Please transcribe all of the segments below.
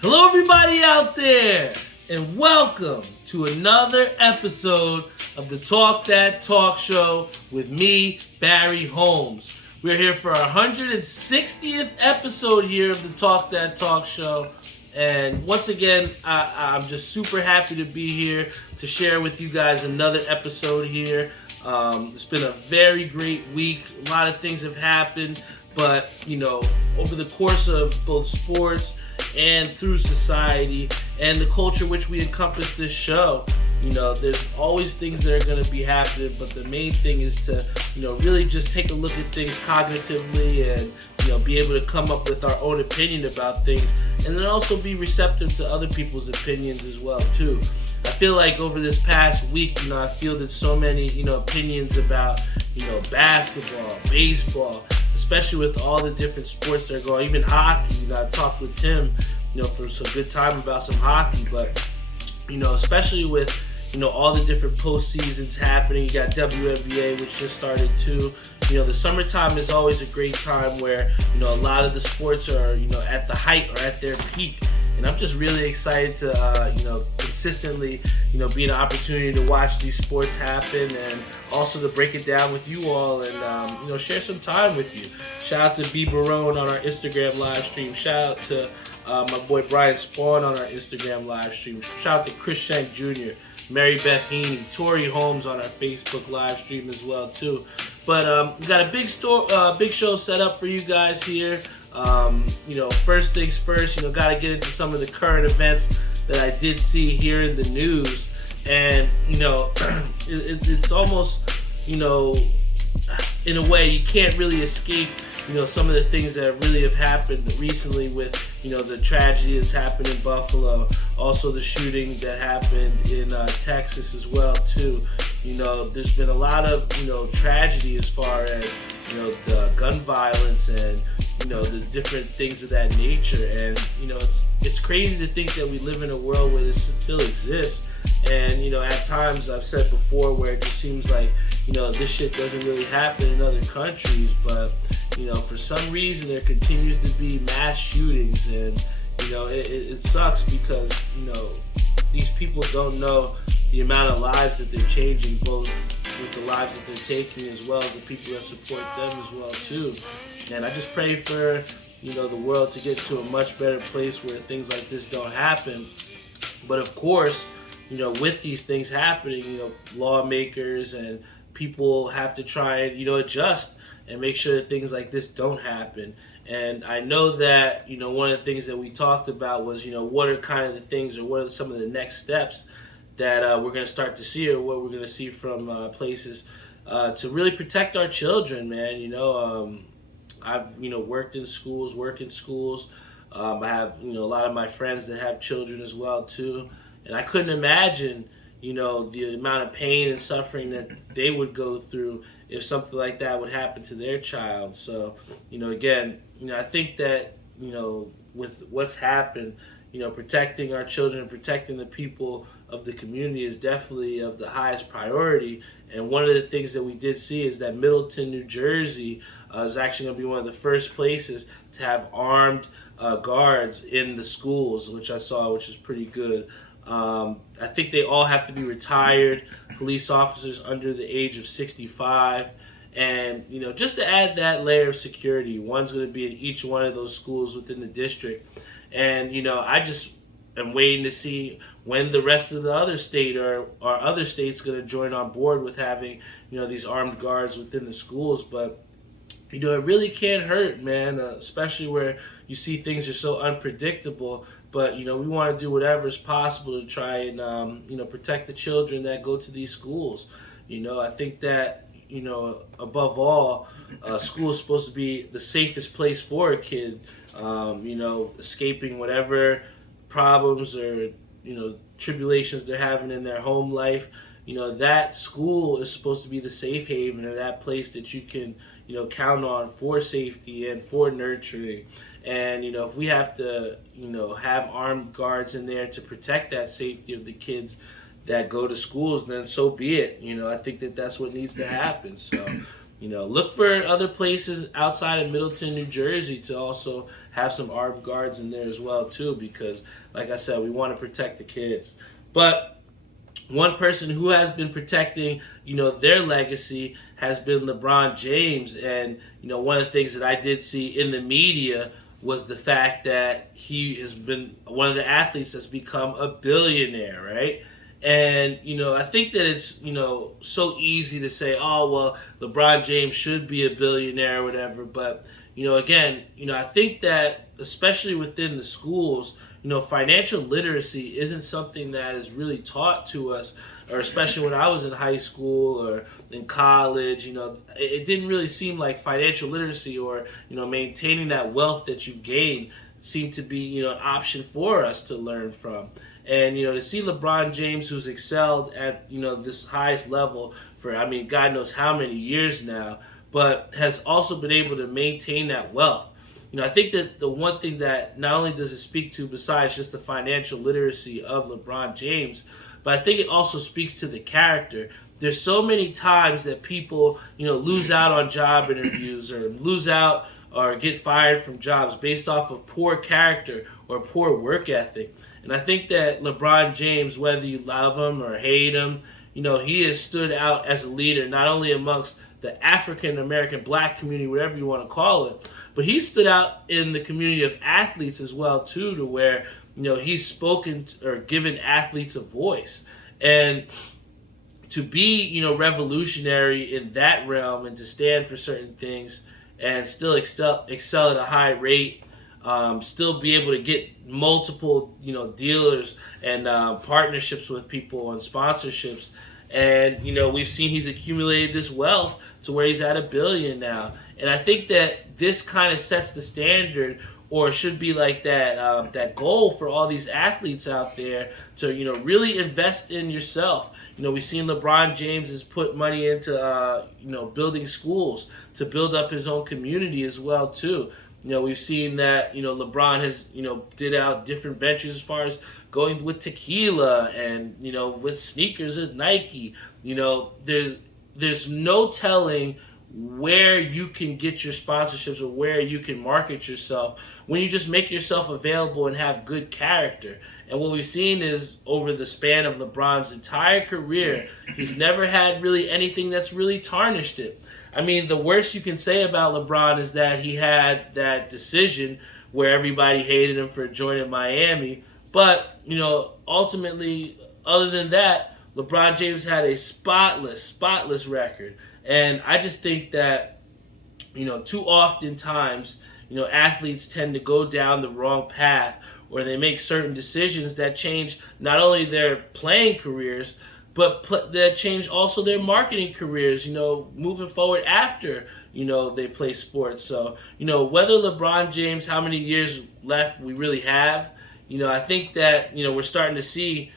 Hello, everybody out there, and welcome to another episode of the Talk That Talk Show with me, Barry Holmes. We're here for our 160th episode here of the Talk That Talk Show. And once again, I'm just super happy to be here to share with you guys another episode here. It's been a very great week. A lot of things have happened, but, over the course of both sports and through society and the culture which we encompass this show, there's always things that are going to be happening, but the main thing is to, really just take a look at things cognitively and, be able to come up with our own opinion about things, and then also be receptive to other people's opinions as well, too. I feel like over this past week, I fielded so many, opinions about, basketball, baseball, especially with all the different sports that are going, even hockey. I talked with Tim, for some good time about some hockey, but, especially with, all the different postseasons happening. You got WNBA, which just started too. The summertime is always a great time where, a lot of the sports are, at the height or at their peak. And I'm just really excited to, consistently, be an opportunity to watch these sports happen and also to break it down with you all and, share some time with you. Shout out to B. Barone on our Instagram live stream. Shout out to my boy Brian Spawn on our Instagram live stream. Shout out to Chris Shank Jr., Mary Beth Haney, Tori Holmes on our Facebook live stream as well too. But we got a big show set up for you guys here. First things first, got to get into some of the current events that I did see here in the news. And, it's almost, in a way, you can't really escape, some of the things that really have happened recently with, the tragedy that's happened in Buffalo, also the shooting that happened in Texas as well, too. There's been a lot of, tragedy as far as, the gun violence and, the different things of that nature. And, it's crazy to think that we live in a world where this still exists. And, at times I've said before where it just seems like, this shit doesn't really happen in other countries. But, for some reason there continues to be mass shootings. And, it sucks because, these people don't know the amount of lives that they're changing, both with the lives that they're taking as well as the people that support them as well too. And I just pray for, the world to get to a much better place where things like this don't happen. But of course, with these things happening, lawmakers and people have to try and, adjust and make sure that things like this don't happen. And I know that, one of the things that we talked about was, what are kind of the things or what are some of the next steps that we're going to start to see or what we're going to see from places to really protect our children, man. I've, work in schools. I have, a lot of my friends that have children as well, too. And I couldn't imagine, the amount of pain and suffering that they would go through if something like that would happen to their child. So, again, I think that, with what's happened, protecting our children and protecting the people of the community is definitely of the highest priority. And one of the things that we did see is that Middletown, New Jersey is actually going to be one of the first places to have armed guards in the schools, which I saw, which is pretty good. I think they all have to be retired police officers under the age of 65. And, just to add that layer of security, one's going to be in each one of those schools within the district. And, I just am waiting to see when the rest of the other state or other states going to join on board with having, these armed guards within the schools. But, it really can't hurt, man, especially where you see things are so unpredictable. But, we want to do whatever is possible to try and, protect the children that go to these schools. I think that, above all, school is supposed to be the safest place for a kid, escaping whatever problems or, tribulations they're having in their home life. That school is supposed to be the safe haven or that place that you can, count on for safety and for nurturing. And, if we have to, have armed guards in there to protect that safety of the kids that go to schools, then so be it. I think that that's what needs to happen. So, look for other places outside of Middleton, New Jersey to also have some armed guards in there as well too, because like I said, we want to protect the kids. But one person who has been protecting, their legacy has been LeBron James. And, one of the things that I did see in the media was the fact that he has been one of the athletes that's become a billionaire, right? And, I think that it's, so easy to say, oh, well, LeBron James should be a billionaire or whatever. But, again, I think that especially within the schools, financial literacy isn't something that is really taught to us, or especially when I was in high school or in college, it didn't really seem like financial literacy or, maintaining that wealth that you gain seemed to be, an option for us to learn from. And, to see LeBron James, who's excelled at, this highest level for, God knows how many years now, but has also been able to maintain that wealth. I think that the one thing that not only does it speak to, besides just the financial literacy of LeBron James, but I think it also speaks to the character. There's so many times that people, lose out on job interviews or lose out or get fired from jobs based off of poor character or poor work ethic. And I think that LeBron James, whether you love him or hate him, he has stood out as a leader, not only amongst the African American black community, whatever you want to call it, but he stood out in the community of athletes as well too, to where, he's spoken or given athletes a voice. And to be, revolutionary in that realm and to stand for certain things and still excel at a high rate, still be able to get multiple, dealers and partnerships with people and sponsorships. And, we've seen he's accumulated this wealth to where he's at $1 billion now. And I think that this kind of sets the standard, or should be like that that goal for all these athletes out there to, really invest in yourself. We've seen LeBron James has put money into, building schools to build up his own community as well too. We've seen that, LeBron has, did out different ventures as far as going with tequila and, with sneakers at Nike. There's no telling where you can get your sponsorships or where you can market yourself when you just make yourself available and have good character. And what we've seen is over the span of LeBron's entire career, he's never had really anything that's really tarnished it. The worst you can say about LeBron is that he had that decision where everybody hated him for joining Miami. But, ultimately, other than that, LeBron James had a spotless record. And I just think that, too often times, athletes tend to go down the wrong path, or they make certain decisions that change not only their playing careers, but that change also their marketing careers, moving forward after, they play sports. So, whether LeBron James, how many years left we really have, I think that, we're starting to see,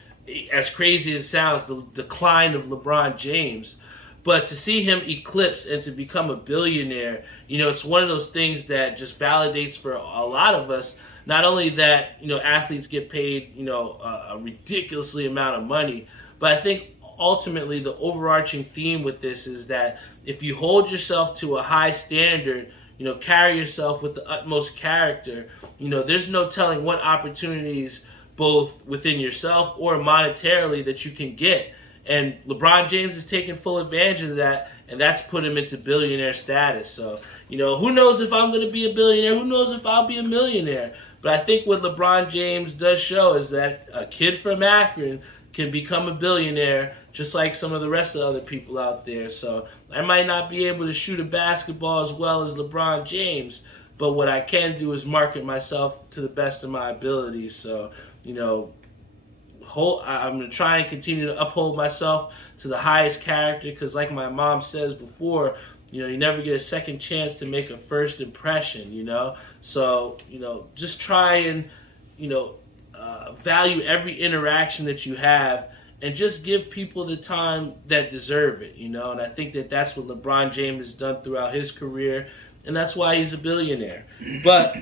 as crazy as it sounds, the decline of LeBron James. But to see him eclipse and to become a billionaire, it's one of those things that just validates for a lot of us, not only that, athletes get paid, a ridiculously amount of money, but I think ultimately the overarching theme with this is that if you hold yourself to a high standard, carry yourself with the utmost character, there's no telling what opportunities both within yourself or monetarily that you can get. And LeBron James is taking full advantage of that, and that's put him into billionaire status. So, who knows if I'm going to be a billionaire? Who knows if I'll be a millionaire? But I think what LeBron James does show is that a kid from Akron can become a billionaire just like some of the rest of the other people out there. So I might not be able to shoot a basketball as well as LeBron James, but what I can do is market myself to the best of my abilities. So, I'm going to try and continue to uphold myself to the highest character, because like my mom says before, you never get a second chance to make a first impression, So, just try and, value every interaction that you have and just give people the time that deserve it, And I think that that's what LeBron James has done throughout his career, and that's why he's a billionaire. But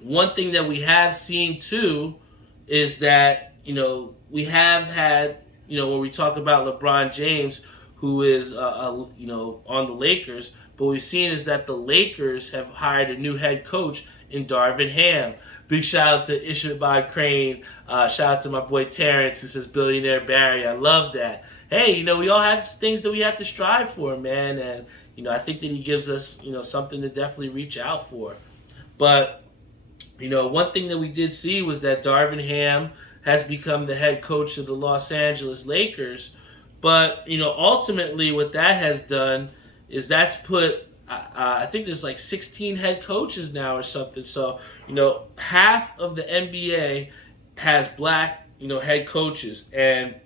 one thing that we have seen too is that, we have had, when we talk about LeBron James, who is on the Lakers. But what we've seen is that the Lakers have hired a new head coach in Darvin Ham. Big shout out to Ishabad Crane. Shout out to my boy Terrence who says Billionaire Barry. I love that. Hey, we all have things that we have to strive for, man. And, I think that he gives us, something to definitely reach out for. But, one thing that we did see was that Darvin Ham has become the head coach of the Los Angeles Lakers. But, ultimately what that has done is that's put, I think there's like 16 head coaches now or something. So, half of the NBA has black, head coaches. And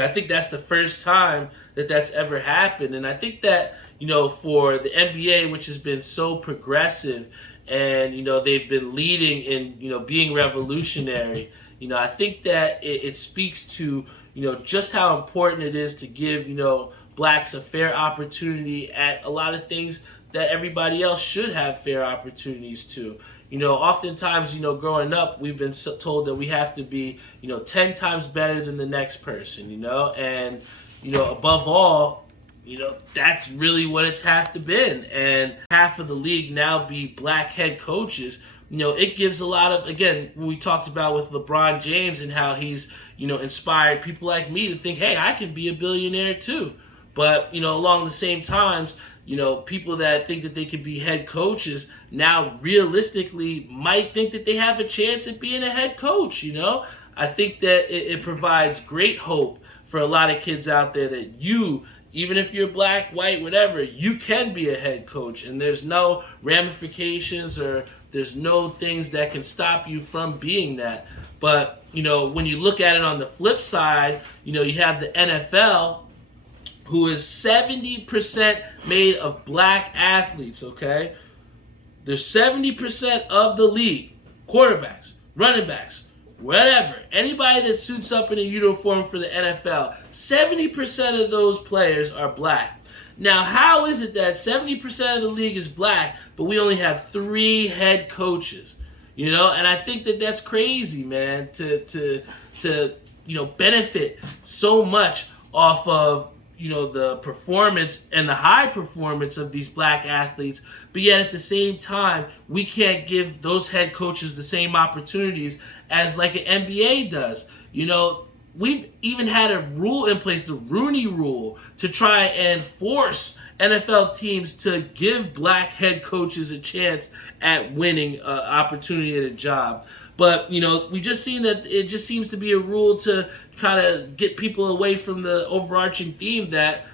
I think that's the first time that that's ever happened. And I think that, for the NBA, which has been so progressive and, they've been leading in, being revolutionary, I think that it speaks to, just how important it is to give, blacks a fair opportunity at a lot of things that everybody else should have fair opportunities to. Oftentimes, growing up, we've been told that we have to be, 10 times better than the next person, and, above all, that's really what it's have to been. And half of the league now be black head coaches. It gives a lot of, again, we talked about with LeBron James and how he's, inspired people like me to think, hey, I can be a billionaire too. But, along the same times, people that think that they could be head coaches now realistically might think that they have a chance at being a head coach, I think that it provides great hope for a lot of kids out there that even if you're black, white, whatever, you can be a head coach. And there's no ramifications or there's no things that can stop you from being that. But, when you look at it on the flip side, you have the NFL, who is 70% made of black athletes, okay? There's 70% of the league, quarterbacks, running backs, whatever, anybody that suits up in a uniform for the NFL, 70% of those players are black. Now, how is it that 70% of the league is black, but we only have 3 head coaches? And I think that that's crazy, man, to benefit so much off of, the performance and the high performance of these black athletes, but yet at the same time, we can't give those head coaches the same opportunities as like an NBA does. We've even had a rule in place, the Rooney Rule, to try and force NFL teams to give black head coaches a chance at winning an opportunity at a job. But, we just seen that it just seems to be a rule to kind of get people away from the overarching theme that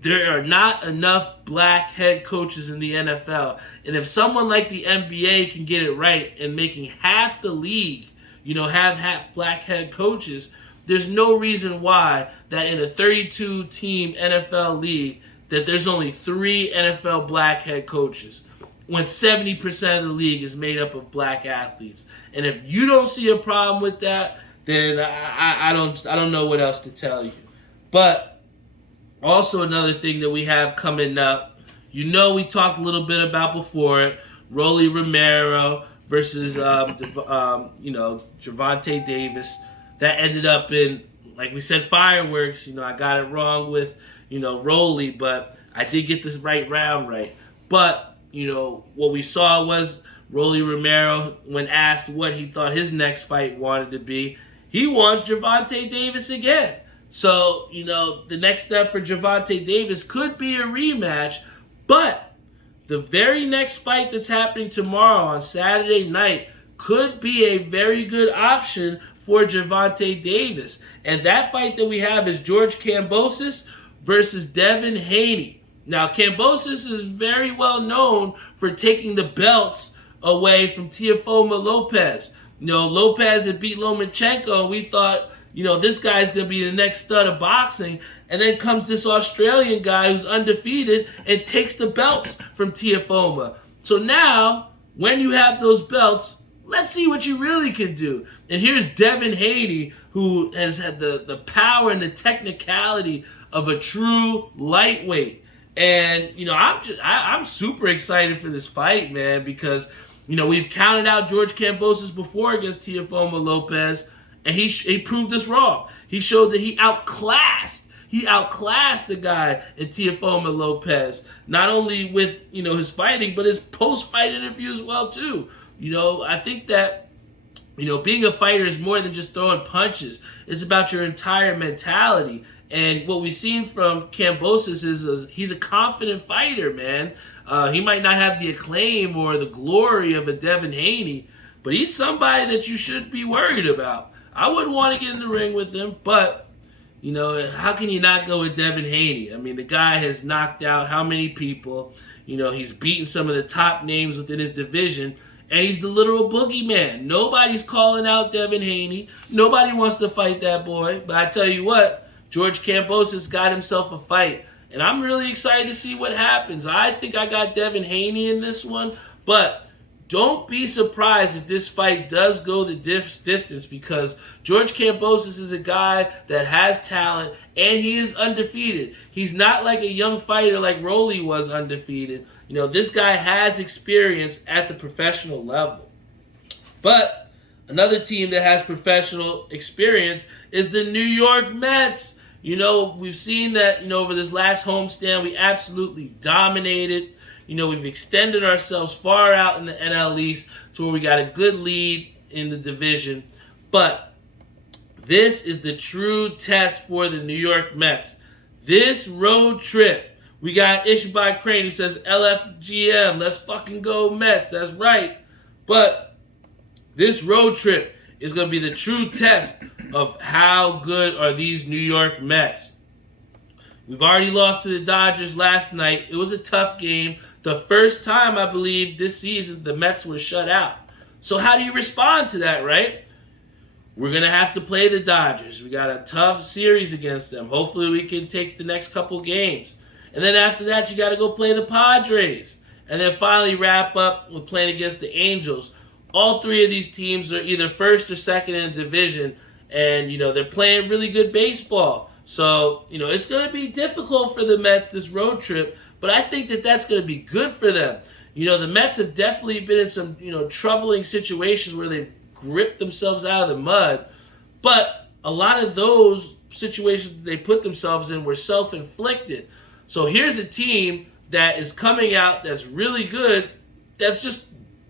there are not enough black head coaches in the NFL. And if someone like the NBA can get it right and making half the league, have half black head coaches, there's no reason why that in a 32-team NFL league that there's only 3 NFL black head coaches when 70% of the league is made up of black athletes. And if you don't see a problem with that, then I don't know what else to tell you. But also another thing that we have coming up, we talked a little bit about before it, Rolly Romero versus Gervonta Davis. That ended up in, like we said, fireworks. I got it wrong with, Rolly, but I did get this round right. But, what we saw was Rolly Romero, when asked what he thought his next fight wanted to be, he wants Gervonta Davis again. So, the next step for Gervonta Davis could be a rematch, but the very next fight that's happening tomorrow on Saturday night could be a very good option for Gervonta Davis. And that fight that we have is George Kambosos versus Devin Haney. Now, Cambosis is very well known for taking the belts away from Teofimo Lopez. Lopez had beat Lomachenko, and we thought, this guy's going to be the next stud of boxing. And then comes this Australian guy who's undefeated and takes the belts from Teofimo. So now, when you have those belts, let's see what you really can do. And here's Devin Haney, who has had the power and the technicality of a true lightweight. And, I'm super excited for this fight, man, because, we've counted out George Kambosos before against Teofimo Lopez, and he proved us wrong. He showed that he outclassed he outclassed the guy in Teofimo Lopez, not only with, his fighting, but his post-fight interview as well, too. I think that, being a fighter is more than just throwing punches. It's about your entire mentality. And what we've seen from Cambosis is he's a confident fighter, man. He might not have the acclaim or the glory of a Devin Haney, but he's somebody that you should be worried about. I wouldn't want to get in the ring with him, but, how can you not go with Devin Haney? I mean, the guy has knocked out how many people? He's beaten some of the top names within his division, and he's the literal boogeyman. Nobody's calling out Devin Haney. Nobody wants to fight that boy. But I tell you what, George Kambosos got himself a fight, and I'm really excited to see what happens. I think I got Devin Haney in this one, but don't be surprised if this fight does go the distance, because George Kambosos is a guy that has talent, and he is undefeated. He's not like a young fighter like Rolly was undefeated. This guy has experience at the professional level. But another team that has professional experience is the New York Mets. We've seen that, over this last homestand, we absolutely dominated. We've extended ourselves far out in the NL East to where we got a good lead in the division. But this is the true test for the New York Mets. This road trip, we got Ishbal Crane who says, LFGM, let's fucking go Mets. That's right. But this road trip is going to be the true test of how good are these New York Mets. We've already lost to the Dodgers last night. It was a tough game. The first time, I believe, this season, the Mets were shut out. So how do you respond to that, right? We're going to have to play the Dodgers. We got a tough series against them. Hopefully we can take the next couple games. And then after that, you got to go play the Padres. And then finally wrap up with playing against the Angels. All three of these teams are either first or second in the division. And, they're playing really good baseball. So, it's going to be difficult for the Mets this road trip. But I think that that's going to be good for them. The Mets have definitely been in some, troubling situations where they've gripped themselves out of the mud. But a lot of those situations that they put themselves in were self-inflicted. So here's a team that is coming out that's really good, that's just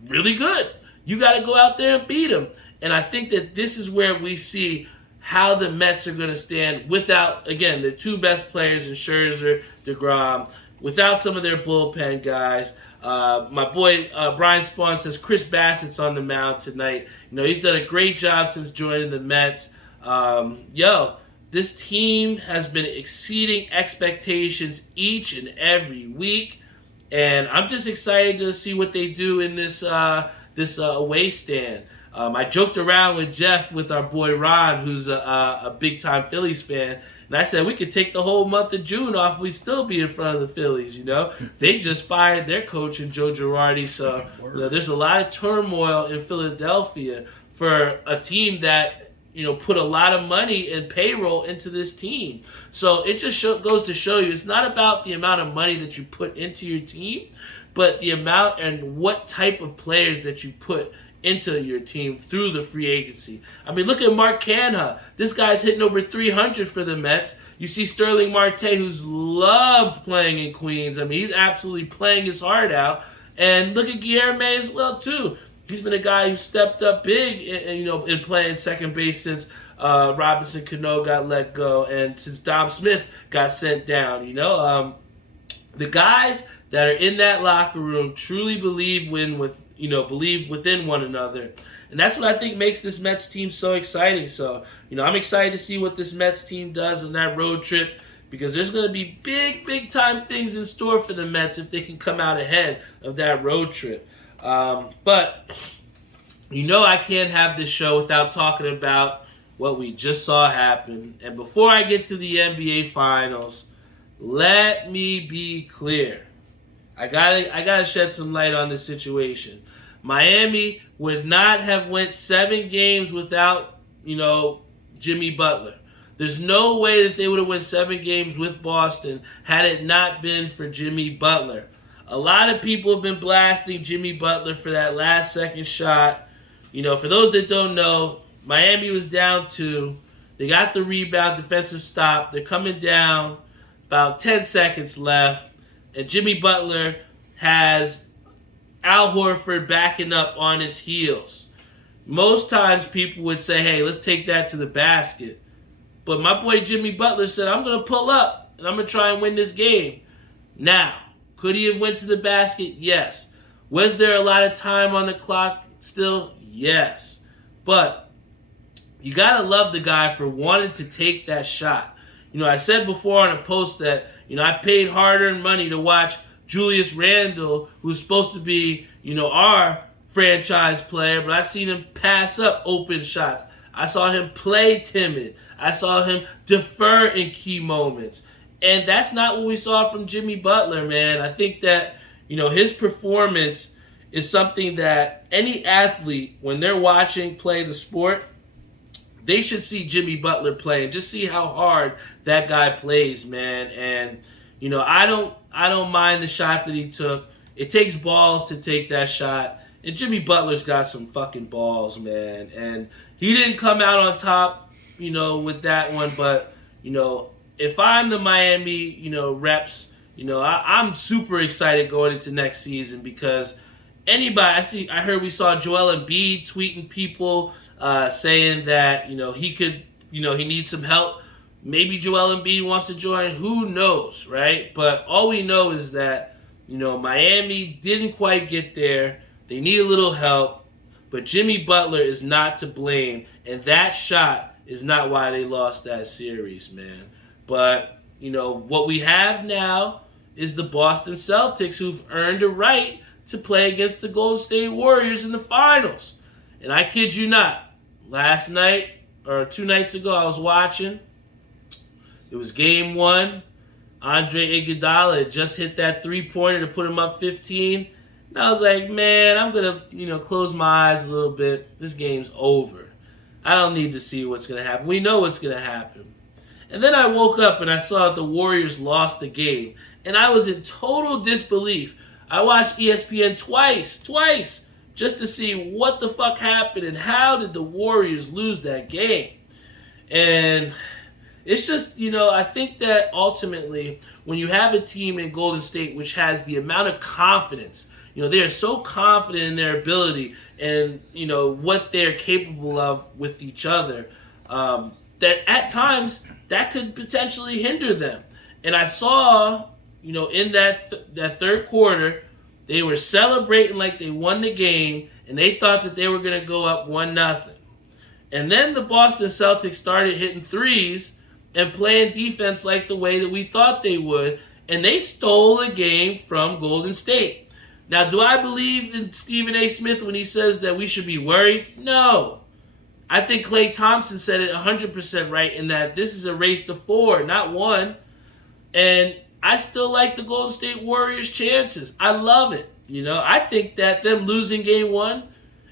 really good. You got to go out there and beat them. And I think that this is where we see how the Mets are going to stand without, again, the two best players in Scherzer, DeGrom, without some of their bullpen guys. My boy Brian Spawn says Chris Bassett's on the mound tonight. He's done a great job since joining the Mets. This team has been exceeding expectations each and every week, and I'm just excited to see what they do in this away stand. I joked around with Jeff, with our boy Ron, who's a big-time Phillies fan, and I said we could take the whole month of June off. We'd still be in front of the Phillies, They just fired their coach in Joe Girardi, so there's a lot of turmoil in Philadelphia for a team that put a lot of money and payroll into this team. So it just goes to show you it's not about the amount of money that you put into your team, but the amount and what type of players that you put into your team through the free agency. I mean, look at Mark Canha. This guy's hitting over 300 for the Mets. You see Sterling Marte, who's loved playing in Queens. I mean, he's absolutely playing his heart out. And look at Guillermo as well, too. He's been a guy who stepped up big in playing second base since Robinson Cano got let go and since Dom Smith got sent down. The guys that are in that locker room truly believe within one another. And that's what I think makes this Mets team so exciting. So, I'm excited to see what this Mets team does on that road trip, because there's going to be big time things in store for the Mets if they can come out ahead of that road trip. But I can't have this show without talking about what we just saw happen. And before I get to the NBA Finals, let me be clear. I gotta shed some light on this situation. Miami would not have went 7 games without, Jimmy Butler. There's no way that they would have won 7 games with Boston had it not been for Jimmy Butler. A lot of people have been blasting Jimmy Butler for that last second shot. For those that don't know, Miami was down 2. They got the rebound, defensive stop. They're coming down, about 10 seconds left. And Jimmy Butler has Al Horford backing up on his heels. Most times people would say, hey, let's take that to the basket. But my boy Jimmy Butler said, I'm going to pull up and I'm going to try and win this game. Now, could he have went to the basket? Yes. Was there a lot of time on the clock still? Yes. But you got to love the guy for wanting to take that shot. I said before on a post that, I paid hard-earned money to watch Julius Randle, who's supposed to be, our franchise player, but I seen him pass up open shots. I saw him play timid. I saw him defer in key moments. And that's not what we saw from Jimmy Butler, man. I think that, his performance is something that any athlete, when they're watching play the sport, they should see Jimmy Butler play and just see how hard that guy plays, man. And, I don't mind the shot that he took. It takes balls to take that shot. And Jimmy Butler's got some fucking balls, man. And he didn't come out on top, with that one. But, if I'm the Miami, reps, I'm super excited going into next season because I heard we saw Joel Embiid tweeting people saying that, he needs some help. Maybe Joel Embiid wants to join. Who knows, right? But all we know is that, Miami didn't quite get there. They need a little help. But Jimmy Butler is not to blame. And that shot is not why they lost that series, man. But, what we have now is the Boston Celtics who've earned a right to play against the Golden State Warriors in the finals. And I kid you not, last night or 2 nights ago I was watching. It was game 1. Andre Iguodala had just hit that three-pointer to put him up 15. And I was like, man, I'm going to, close my eyes a little bit. This game's over. I don't need to see what's going to happen. We know what's going to happen. And then I woke up and I saw that the Warriors lost the game. And I was in total disbelief. I watched ESPN twice, just to see what the fuck happened and how did the Warriors lose that game. And it's just, I think that ultimately when you have a team in Golden State which has the amount of confidence, they are so confident in their ability and, what they're capable of with each other, that at times that could potentially hinder them. And I saw, in that third quarter, they were celebrating like they won the game and they thought that they were going to go up 1-0. And then the Boston Celtics started hitting threes and playing defense like the way that we thought they would, and they stole the game from Golden State. Now, do I believe in Stephen A. Smith when he says that we should be worried? No. I think Klay Thompson said it 100% right in that this is a race to 4, not 1. And I still like the Golden State Warriors' chances. I love it. I think that them losing game 1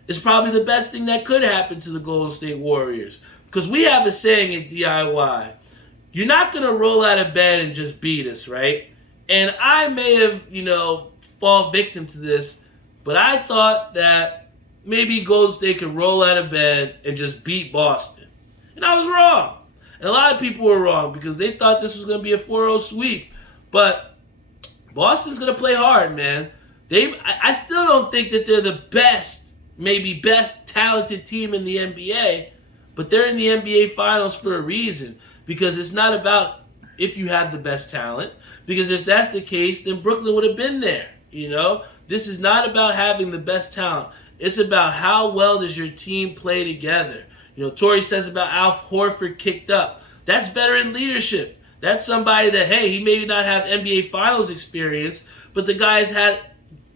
is probably the best thing that could happen to the Golden State Warriors. Because we have a saying at DIY, you're not going to roll out of bed and just beat us, right? And I may have, fall victim to this, but I thought that maybe Golden State could roll out of bed and just beat Boston. And I was wrong. And a lot of people were wrong because they thought this was going to be a 4-0 sweep. But Boston's going to play hard, man. I still don't think that they're the best talented team in the NBA, but they're in the NBA Finals for a reason. Because it's not about if you have the best talent. Because if that's the case, then Brooklyn would have been there. This is not about having the best talent. It's about how well does your team play together. Torrey says about Al Horford kicked up. That's veteran leadership. That's somebody that, hey, he may not have NBA Finals experience, but the guy's had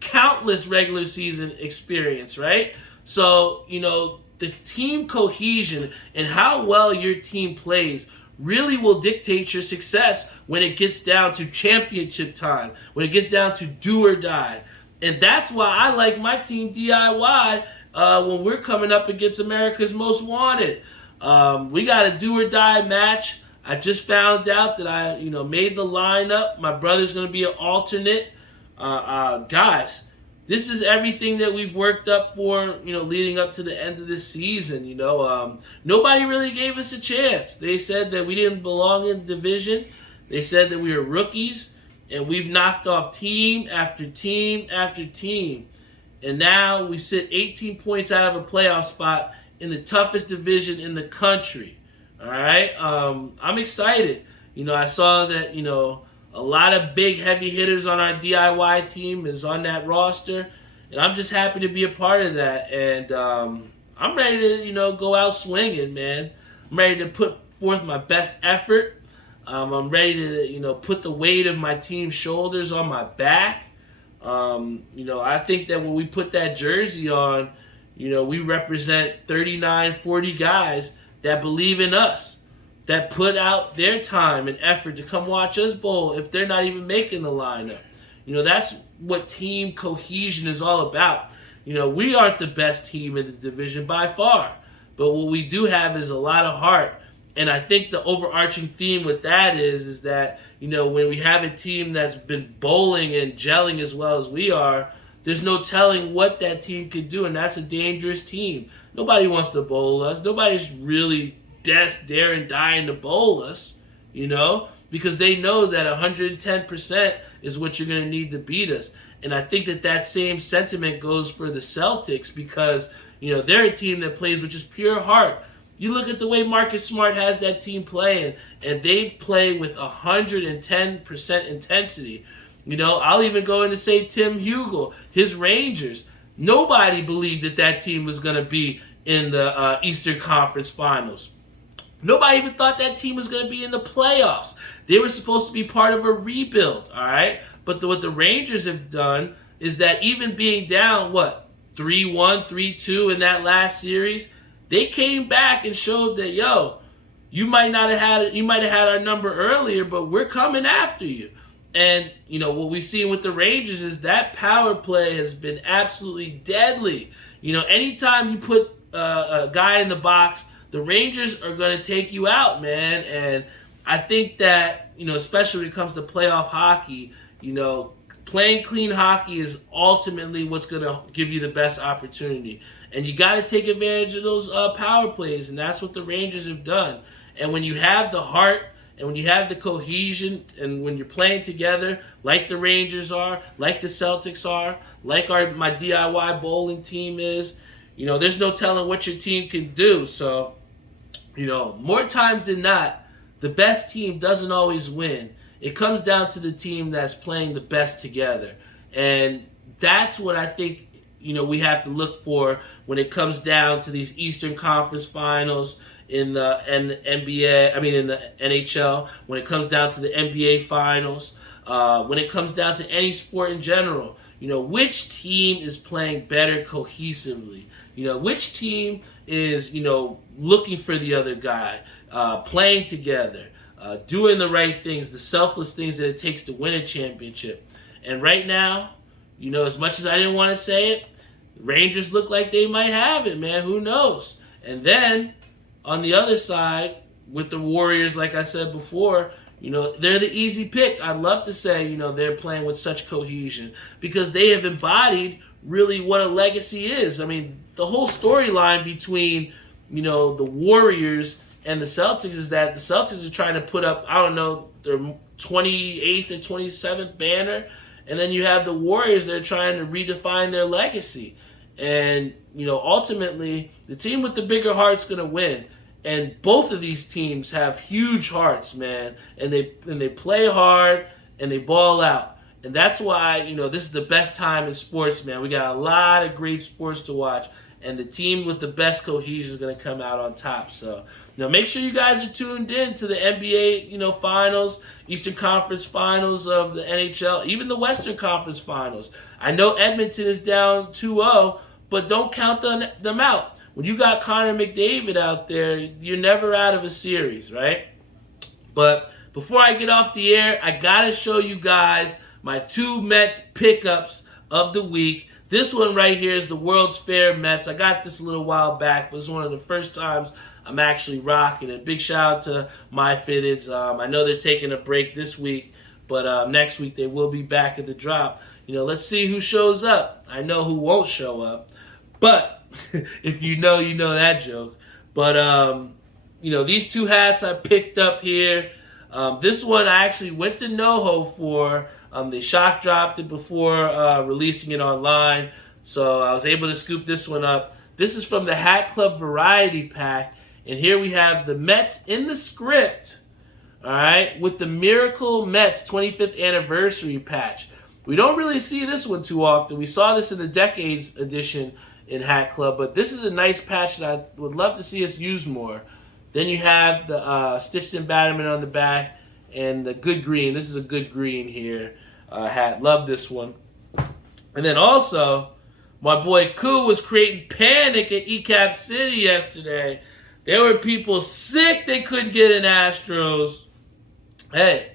countless regular season experience, right? So, the team cohesion and how well your team plays really will dictate your success when it gets down to championship time, when it gets down to do or die. And that's why I like my team DIY when we're coming up against America's Most Wanted. We got a do or die match. I just found out that I made the lineup. My brother's going to be an alternate. Guys, this is everything that we've worked up for, leading up to the end of this season. Nobody really gave us a chance. They said that we didn't belong in the division. They said that we were rookies, and we've knocked off team after team after team. And now we sit 18 points out of a playoff spot in the toughest division in the country. All right? I'm excited. I saw that, a lot of big heavy hitters on our DIY team is on that roster, and I'm just happy to be a part of that. And I'm ready to, go out swinging, man. I'm ready to put forth my best effort. I'm ready to, put the weight of my team's shoulders on my back. I think that when we put that jersey on, we represent 39, 40 guys that believe in us, that put out their time and effort to come watch us bowl if they're not even making the lineup. That's what team cohesion is all about. We aren't the best team in the division by far, but what we do have is a lot of heart. And I think the overarching theme with that is that, when we have a team that's been bowling and gelling as well as we are, there's no telling what that team could do, and that's a dangerous team. Nobody wants to bowl us. Nobody's really daring dying to bowl us, because they know that 110% is what you're going to need to beat us. And I think that same sentiment goes for the Celtics, because, they're a team that plays with just pure heart. You look at the way Marcus Smart has that team playing, and they play with 110% intensity. I'll even go in to say Tim Hugel, his Rangers. Nobody believed that team was going to be in the Eastern Conference Finals. Nobody even thought that team was going to be in the playoffs. They were supposed to be part of a rebuild, all right? But what the Rangers have done is that even being down, 3-1, 3-2 in that last series, they came back and showed that, you might have had our number earlier, but we're coming after you. And, what we've seen with the Rangers is that power play has been absolutely deadly. Anytime you put a guy in the box, the Rangers are going to take you out, man. And I think that, especially when it comes to playoff hockey, playing clean hockey is ultimately what's going to give you the best opportunity. And you got to take advantage of those power plays, and that's what the Rangers have done. And when you have the heart, and when you have the cohesion, and when you're playing together, like the Rangers are, like the Celtics are, like my DIY bowling team is, there's no telling what your team can do. So, more times than not, the best team doesn't always win. It comes down to the team that's playing the best together. And that's what I think, we have to look for when it comes down to these Eastern Conference Finals, in the in the NHL, when it comes down to the NBA Finals, when it comes down to any sport in general, which team is playing better cohesively? Which team is, looking for the other guy, playing together, doing the right things, the selfless things that it takes to win a championship. And right now, as much as I didn't want to say it, the Rangers look like they might have it, man. Who knows? And then, on the other side, with the Warriors, like I said before, they're the easy pick. I'd love to say, they're playing with such cohesion because they have embodied really what a legacy is. I mean, the whole storyline between, the Warriors and the Celtics is that the Celtics are trying to put up, their 28th or 27th banner, and then you have the Warriors that are trying to redefine their legacy. And, ultimately, the team with the bigger heart's going to win. And both of these teams have huge hearts, man. And they play hard and they ball out. And that's why, this is the best time in sports, man. We got a lot of great sports to watch. And the team with the best cohesion is going to come out on top. So, make sure you guys are tuned in to the NBA, finals, Eastern Conference Finals of the NHL, even the Western Conference Finals. I know Edmonton is down 2-0, but don't count them out. When you got Connor McDavid out there, you're never out of a series, right? But before I get off the air, I got to show you guys my two Mets pickups of the week. This one right here is the World's Fair Mets. I got this a little while back, but it's one of the first times I'm actually rocking it. Big shout out to My Fitteds. I know they're taking a break this week, but next week they will be back at the drop. let's see who shows up. I know who won't show up, but if you know that joke. But, these two hats I picked up here. This one I actually went to NoHo for. They shock dropped it before releasing it online, so I was able to scoop this one up. This is from the Hat Club Variety Pack, and here we have the Mets in the script, all right, with the Miracle Mets 25th Anniversary patch. We don't really see this one too often. We saw this in the Decades edition in Hat Club, but this is a nice patch that I would love to see us use more. Then you have the stitched embadment on the back and the good green. This is a good green here hat. Love this one. And then also, my boy Koo was creating panic at ECAP City yesterday. There were people sick they couldn't get in Astros. Hey,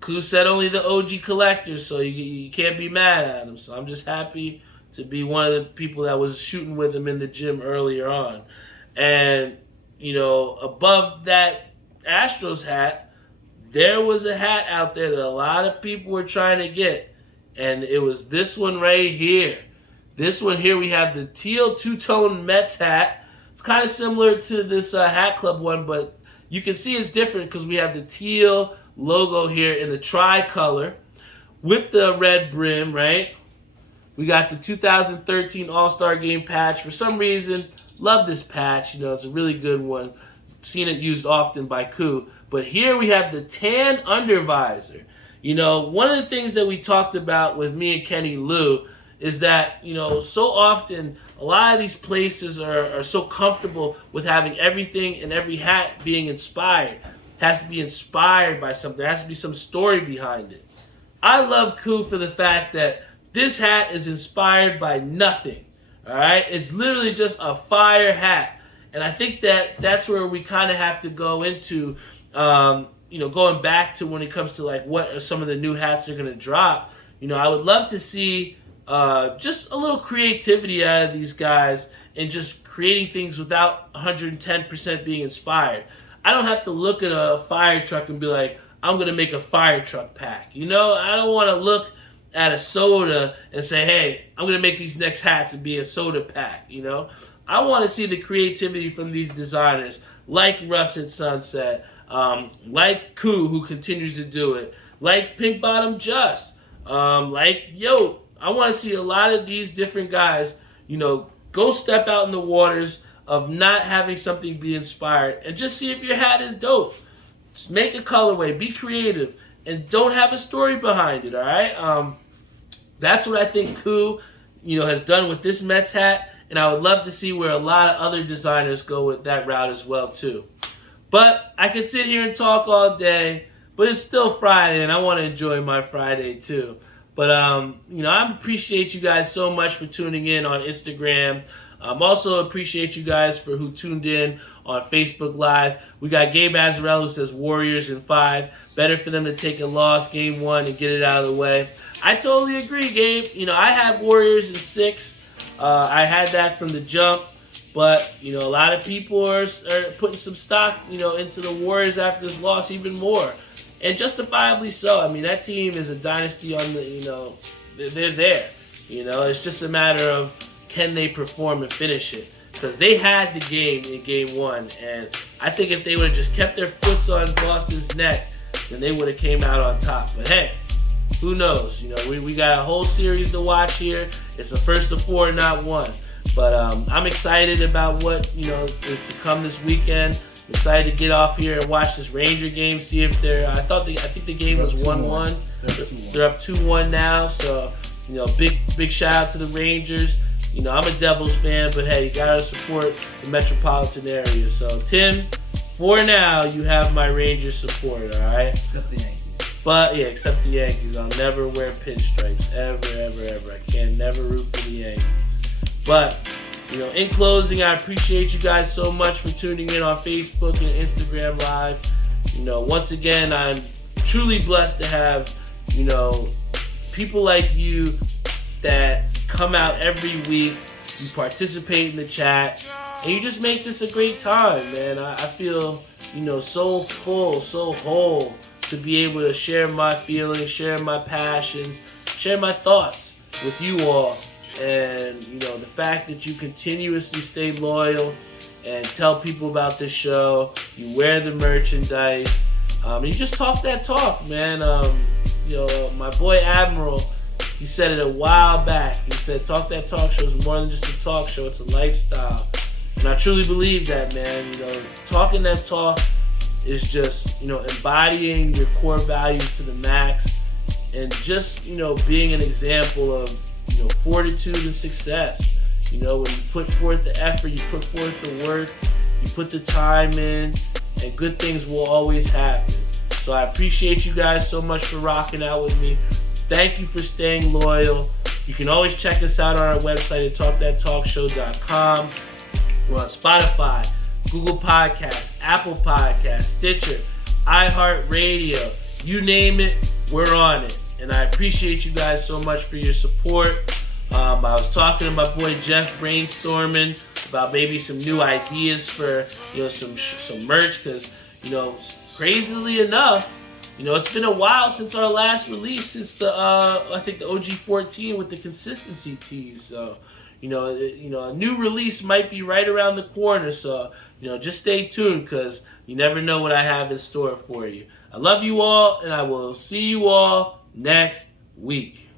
Koo said only the OG collectors, so you can't be mad at him. So I'm just happy to be one of the people that was shooting with him in the gym earlier on. And, above that Astros hat, there was a hat out there that a lot of people were trying to get. And it was this one right here. This one here, we have the teal two-tone Mets hat. It's kind of similar to this Hat Club one, but you can see it's different because we have the teal logo here in the tricolor with the red brim, right? We got the 2013 All-Star Game patch. For some reason, love this patch. It's a really good one. Seen it used often by Koo. But here we have the tan undervisor. One of the things that we talked about with me and Kenny Lou is that, so often a lot of these places are so comfortable with having everything and every hat being inspired. It has to be inspired by something. There has to be some story behind it. I love Koo for the fact that this hat is inspired by nothing. All right? It's literally just a fire hat. And I think that that's where we kind of have to go into, going back to when it comes to like what are some of the new hats they're going to drop. I would love to see just a little creativity out of these guys and just creating things without 110% being inspired. I don't have to look at a fire truck and be like, I'm going to make a fire truck pack. I don't want to look at a soda and say, hey, I'm going to make these next hats and be a soda pack. I want to see the creativity from these designers like Russet Sunset, like Koo, who continues to do it, like Pink Bottom Just, like Yo. I want to see a lot of these different guys, go step out in the waters of not having something be inspired and just see if your hat is dope. Just make a colorway, be creative, and don't have a story behind it, all right? That's what I think Koo, has done with this Mets hat, and I would love to see where a lot of other designers go with that route as well, too. But I could sit here and talk all day, but it's still Friday, and I want to enjoy my Friday, too. But, I appreciate you guys so much for tuning in on Instagram. Also appreciate you guys for who tuned in on Facebook Live. We got Gabe Azarello who says Warriors in 5. Better for them to take a loss game 1 and get it out of the way. I totally agree, Gabe. I had Warriors in 6. I had that from the jump. But, a lot of people are putting some stock, into the Warriors after this loss even more. And justifiably so. I mean, that team is a dynasty on the, they're there. It's just a matter of can they perform and finish it. Because they had the game in game 1. And I think if they would have just kept their foots on Boston's neck, then they would have came out on top. But hey, who knows? We got a whole series to watch here. It's the first of 4, not 1. But I'm excited about what, is to come this weekend. I'm excited to get off here and watch this Ranger game, see if they're... I think the game was 1-1. They're up 2-1 now, so, big shout out to the Rangers. I'm a Devils fan, but hey, you gotta support the metropolitan area. So, Tim, for now, you have my Rangers support, all right? Except the Yankees. But, yeah, except the Yankees. I'll never wear pinstripes. Ever. I can never root for the Yankees. But, in closing, I appreciate you guys so much for tuning in on Facebook and Instagram Live. Once again, I'm truly blessed to have, people like you that come out every week, you participate in the chat, and you just make this a great time, man. I feel, so full, so whole to be able to share my feelings, share my passions, share my thoughts. with you all. And, you know, the fact that you continuously stay loyal and tell people about this show, you wear the merchandise, and you just talk that talk, man. You know, my boy Admiral, he said it a while back. He said, talk that talk show is more than just a talk show, it's a lifestyle. And I truly believe that, man. You know, talking that talk is just, you know, embodying your core values to the max and just, you know, being an example of, you know, fortitude and success. You know, when you put forth the effort, you put forth the work, you put the time in, and good things will always happen. So I appreciate you guys so much for rocking out with me. Thank you for staying loyal. You can always check us out on our website at talkthattalkshow.com. We're on Spotify, Google Podcasts, Apple Podcasts, Stitcher, iHeartRadio. You name it, we're on it. And I appreciate you guys so much for your support. I was talking to my boy Jeff brainstorming about maybe some new ideas for, you know, some merch, because, you know, crazily enough, you know, it's been a while since our last release, since the I think the OG 14 with the consistency tees. So, you know, a new release might be right around the corner. So, you know, just stay tuned, because you never know what I have in store for you. I love you all, and I will see you all next week.